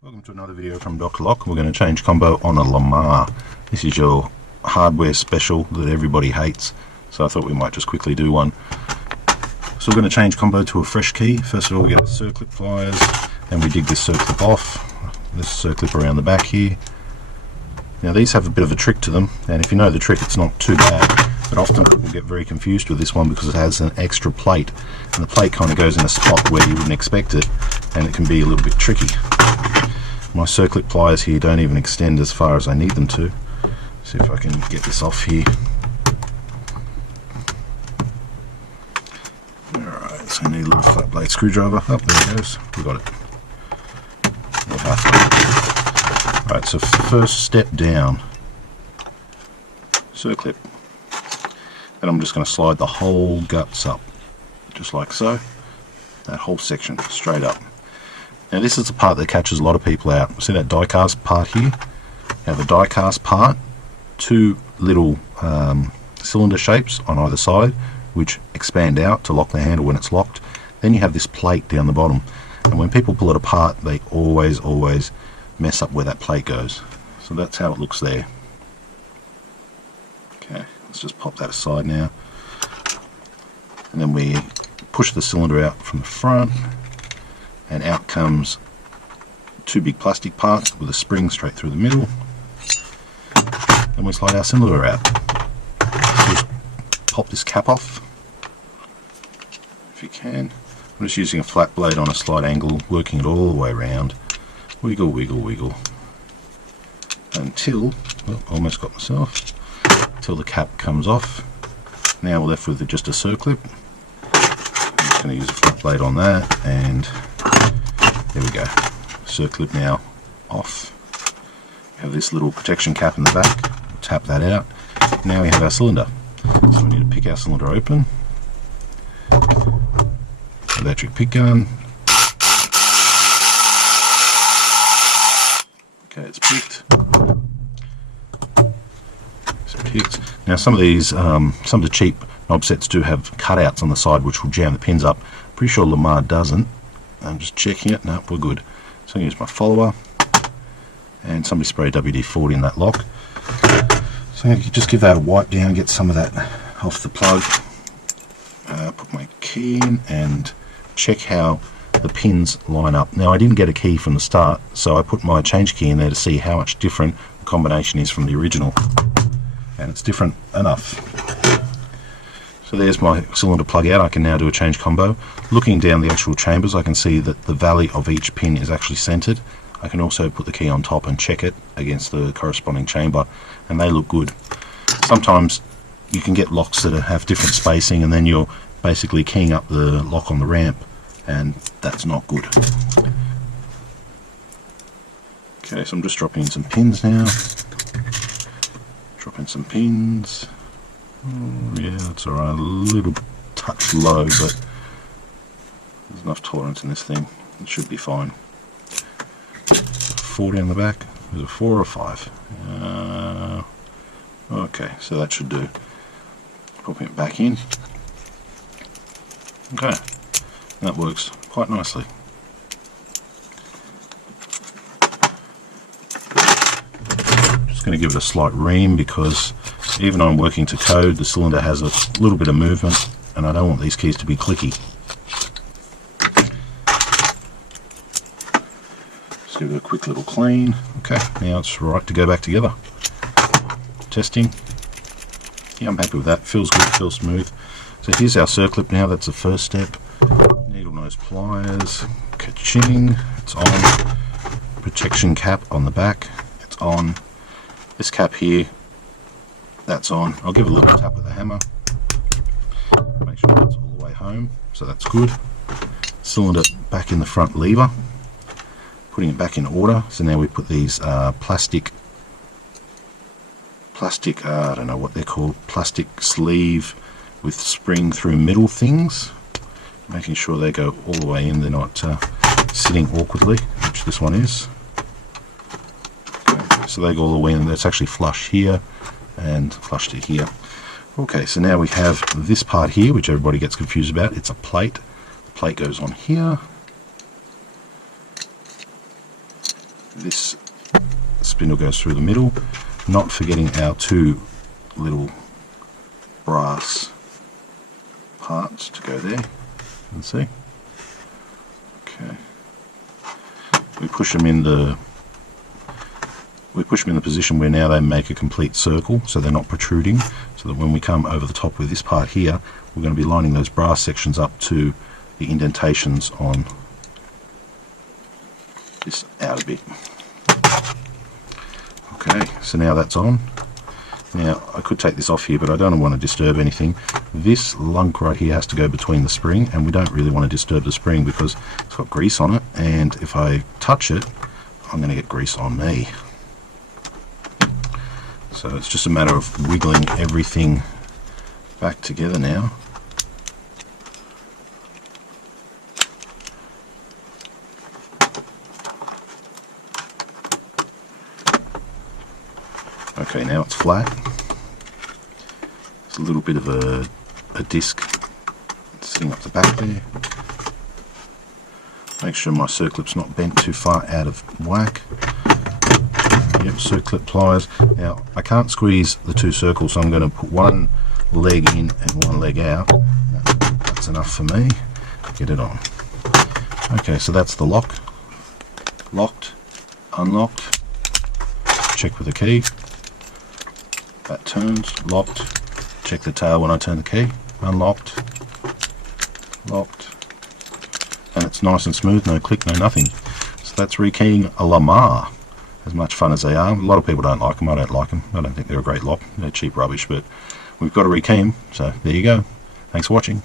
Welcome to another video from Dr. Lock. We're going to change combo on a Lamar. This is your hardware special that everybody hates, so I thought we might just quickly do one. So we're going to change combo to a fresh key. First of all, we get our circlip pliers and we dig this circlip off. This circlip around the back here. Now these have a bit of a trick to them, and if you know the trick it's not too bad, but often people get very confused with this one because it has an extra plate, and the plate kind of goes in a spot where you wouldn't expect it, and it can be a little bit tricky. My circlip pliers here don't even extend as far as I need them to. See if I can get this off here. Alright, so I need a little flat blade screwdriver. Oh, there it goes. We got it. Alright, so first step down, circlip, and I'm just going to slide the whole guts up, just like so, that whole section, straight up. Now this is the part that catches a lot of people out. See that die cast part here? Now the die cast part, two little cylinder shapes on either side, which expand out to lock the handle when it's locked. Then you have this plate down the bottom, and when people pull it apart, they always mess up where that plate goes. So that's how it looks there. Okay, let's just pop that aside now. And then we push the cylinder out from the front, and out comes two big plastic parts with a spring straight through the middle. Then we slide our cylinder out. So just pop this cap off, if you can. I'm just using a flat blade on a slight angle, working it all the way around. Wiggle, wiggle, wiggle, until, well, almost got myself, until the cap comes off. Now we're left with just a circlip. I'm just going to use a flat blade on that, and there we go. Circlip now off. We have this little protection cap in the back. We'll tap that out. Now we have our cylinder. So we need to pick our cylinder open. Electric pick gun. Okay, it's picked. It's picked. Now some of these, some of the cheap knob sets do have cutouts on the side which will jam the pins up. Pretty sure Lamar doesn't. I'm just checking it. No, we're good. So I'm going to use my follower, and somebody spray WD-40 in that lock. So I'm going to just give that a wipe down, get some of that off the plug. Put my key in and check how the pins line up. Now I didn't get a key from the start, so I put my change key in there to see how much different the combination is from the original, and it's different enough. So there's my cylinder plug out. I can now do a change combo. Looking down the actual chambers, I can see that the valley of each pin is actually centered. I can also put the key on top and check it against the corresponding chamber, and they look good. Sometimes you can get locks that have different spacing, and then you're basically keying up the lock on the ramp, and that's not good. Okay, so I'm just dropping in some pins now. Drop in some pins. Oh, yeah, that's alright. A little touch low, but there's enough tolerance in this thing. It should be fine. 40 on the back. Is it 4 or 5? Okay, so that should do. Popping it back in. Okay, that works quite nicely. Just going to give it a slight ream because even though I'm working to code, the cylinder has a little bit of movement, and I don't want these keys to be clicky. Just give it a quick little clean. Okay, now it's right to go back together. Testing. Yeah, I'm happy with that. Feels good, feels smooth. So here's our circlip now. That's the first step. Needle nose pliers. Ka-ching. It's on. Protection cap on the back. It's on. This cap here, that's on. I'll give it a little tap with a hammer. Make sure that's all the way home. So that's good. Cylinder back in the front lever. Putting it back in order. So now we put these plastic, I don't know what they're called, plastic sleeve with spring through middle things. Making sure they go all the way in, they're not sitting awkwardly, which this one is. Okay, so they go all the way in, that's actually flush here and flush to here. Okay, so now we have this part here, which everybody gets confused about. It's a plate. The plate goes on here. this spindle goes through the middle, not forgetting our two little brass parts to go there. You can see. Okay. We push them in the position where now they make a complete circle, so they're not protruding, so that when we come over the top with this part here, we're going to be lining those brass sections up to the indentations on this outer bit. Okay, so now that's on. Now I could take this off here, but I don't want to disturb anything. This lunk right here has to go between the spring, and we don't really want to disturb the spring because it's got grease on it, and if I touch it, I'm going to get grease on me. So it's just a matter of wiggling everything back together now. Okay, now it's flat. There's a little bit of a disc sitting up the back there. Make sure my circlip's not bent too far out of whack. Yep, circlip pliers. Now I can't squeeze the two circles, so I'm going to put one leg in and one leg out. That's enough for me. Get it on. Okay, so that's the lock. Locked, unlocked. Check with the key. That turns, locked. Check the tail when I turn the key. Unlocked, locked, and it's nice and smooth, no click, no nothing. So that's rekeying a Lamar. As much fun as they are. A lot of people don't like them. I don't like them. I don't think they're a great lock. They're cheap rubbish, but we've got to rekey them. So there you go. Thanks for watching.